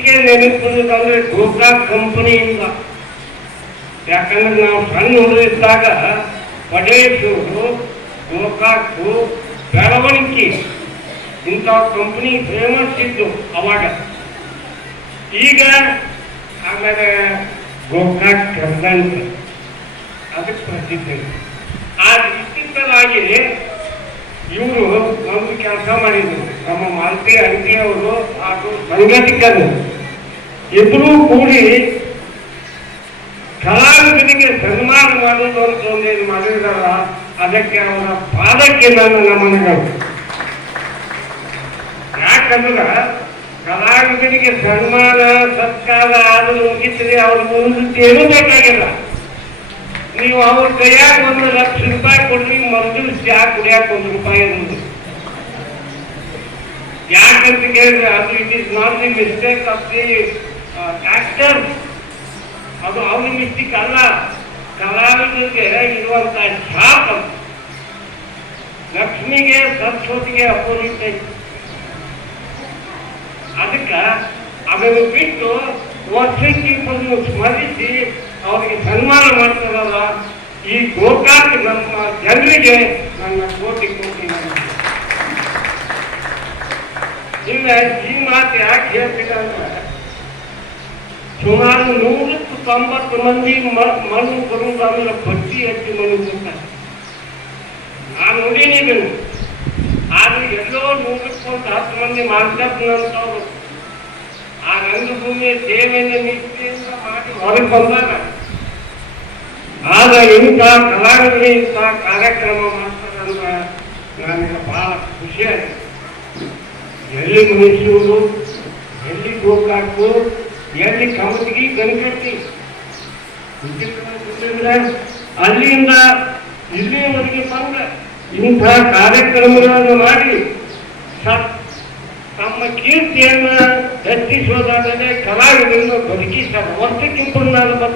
ಫಸ್ಟ್ಗೆ ನೆನಪುದಂದ್ರೆ ಗೋಕಾಕ್ ಕಂಪನಿಯಿಂದ. ಯಾಕಂದ್ರೆ ನಾವು ಸಣ್ಣ ಹುಡುಗಿದ್ದಾಗ ಪಡೇಸೂರು, ಗೋಕಾಕು, ಬೆಳವಣಿಗೆ ಇಂಥ ಕಂಪನಿ ಫೇಮಸ್ ಇದ್ದು ಅವಾಗ. ಈಗ ಆಮೇಲೆ ಗೋಕಾಕ್ ಕರ್ನಾಟಕ ಅದಕ್ಕೆ ಪ್ರಸಿದ್ಧಿ. ಆ ಇತ್ತಿತ್ತಲಾಗಿ ಇವರು ಒಂದು ಕೆಲಸ ಮಾಡಿದ್ರು. ನಮ್ಮ ಮಾಲ್ತಿ ಅಂಟಿ ಅವರು ಹಾಗೂ ಸಂಘಟಕರು ಇಬ್ಬರೂ ಕೂಡಿ ಕಲಾವಿದರಿಗೆ ಸನ್ಮಾನ ಮಾಡುವುದು ಅಂತ ಒಂದೇನು ಮಾಡಿದಾರ. ಅದಕ್ಕೆ ಅವರ ಪಾದಕ್ಕೆ ನನ್ನ ನಮನಗಳು. ಯಾಕಂದ್ರೆ ಕಲಾವಿದರಿಗೆ ಸನ್ಮಾನ ಸತ್ಕಾರ ಆದರೂ ಮುಗಿದ್ರೆ ಅವ್ರ ಮುಂದೆ ಏನೂ ಬೇಕಾಗಿಲ್ಲ. ನೀವು ಅವ್ರ ಕೈಯಾಗ ₹1,00,000 ಕೊಡ್ರಿ, ಮರುದಿವ್ಸ ಚಾ ಕುಡಿಯಾಕ ₹1 ಇರೋದು. ಯಾಕಂತ ಕೇಳಿದ್ರೆ ಅದು it is not the mistake of the actor. ಅದು ಅವ್ರ ಮಿಸ್ಟೇಕ್ ಅಲ್ಲ, ಕಲಾವಿದರಿಗೆ ಇರುವಂತ ಶಾಪ. ಲಕ್ಷ್ಮಿಗೆ ಸರಸ್ವತಿಗೆ ಅಪೋಸಿಟ್ ಐತಿ. ಅದಕ್ಕೆ ಅದನ್ನು ಬಿಟ್ಟು ವರ್ಷಕ್ಕೆ ಸ್ಮರಿಸಿ ಅವರಿಗೆ ಸನ್ಮಾನ ಮಾಡ್ತಾರಲ್ಲ, ಈ ಗೋಕಾಕ್ ನಮ್ಮ ಜನರಿಗೆ ನನ್ನ ಕೋಟಿ ಇಲ್ಲ. ಈ ಮಾತು ಯಾಕೆ ಹೇಳ್ತಿಲ್ಲ ಅಂದ್ರೆ, ಸುಮಾರು 190 ಮಂದಿ ಮಣ್ಣು ಬರುವುದು ಅಂದ್ರೆ ಪಟ್ಟಿ ಹಚ್ಚಿ ಮಣ್ಣು ಕೊಡ್ತಾರೆ. ನಾನು ನೋಡೀನಿ ಇದನ್ನು. ಆದ್ರೆ ಎಲ್ಲೋ 110 ಮಂದಿ ಮಾಲ್ಕಪ್ಪನಂತವ್ರು ಆ ರಂಗಭೂಮಿಯ ಸೇವೆಯನ್ನು ನಿಷ್ಠೆಯಿಂದ ಮಾಡಿ ಹೊರಗೆ ಬಂದಾಗ, ಆಗ ಇಂಥ ಕಲಾವಿದರು ಇಂಥ ಕಾರ್ಯಕ್ರಮ ಮಾಡ್ತಾರಂದ್ರೆ ನನಗೆ ಬಹಳ ಖುಷಿ ಆಯ್ತು. ಎಲ್ಲಿ ಮೈಸೂರು, ಎಲ್ಲಿ ಗೋಕಾಕು, ಎಲ್ಲಿ ಕಮಟಗಿ, ಕನಕಟ್ಟಿ, ಅಲ್ಲಿಂದ ಇಲ್ಲಿಯವರೆಗೆ ಬಂದ ಇಂಥ ಕಾರ್ಯಕ್ರಮಗಳನ್ನು ಮಾಡಿ ತಮ್ಮ ಕೀರ್ತಿಯನ್ನು ಹೆಚ್ಚಿಸುವುದಾದರೆ ಕಲಾವಿದರನ್ನು ಬದುಕಿಸ್ತಾರೆ. ವರ್ಷಕ್ಕಿಂತ ನಾನು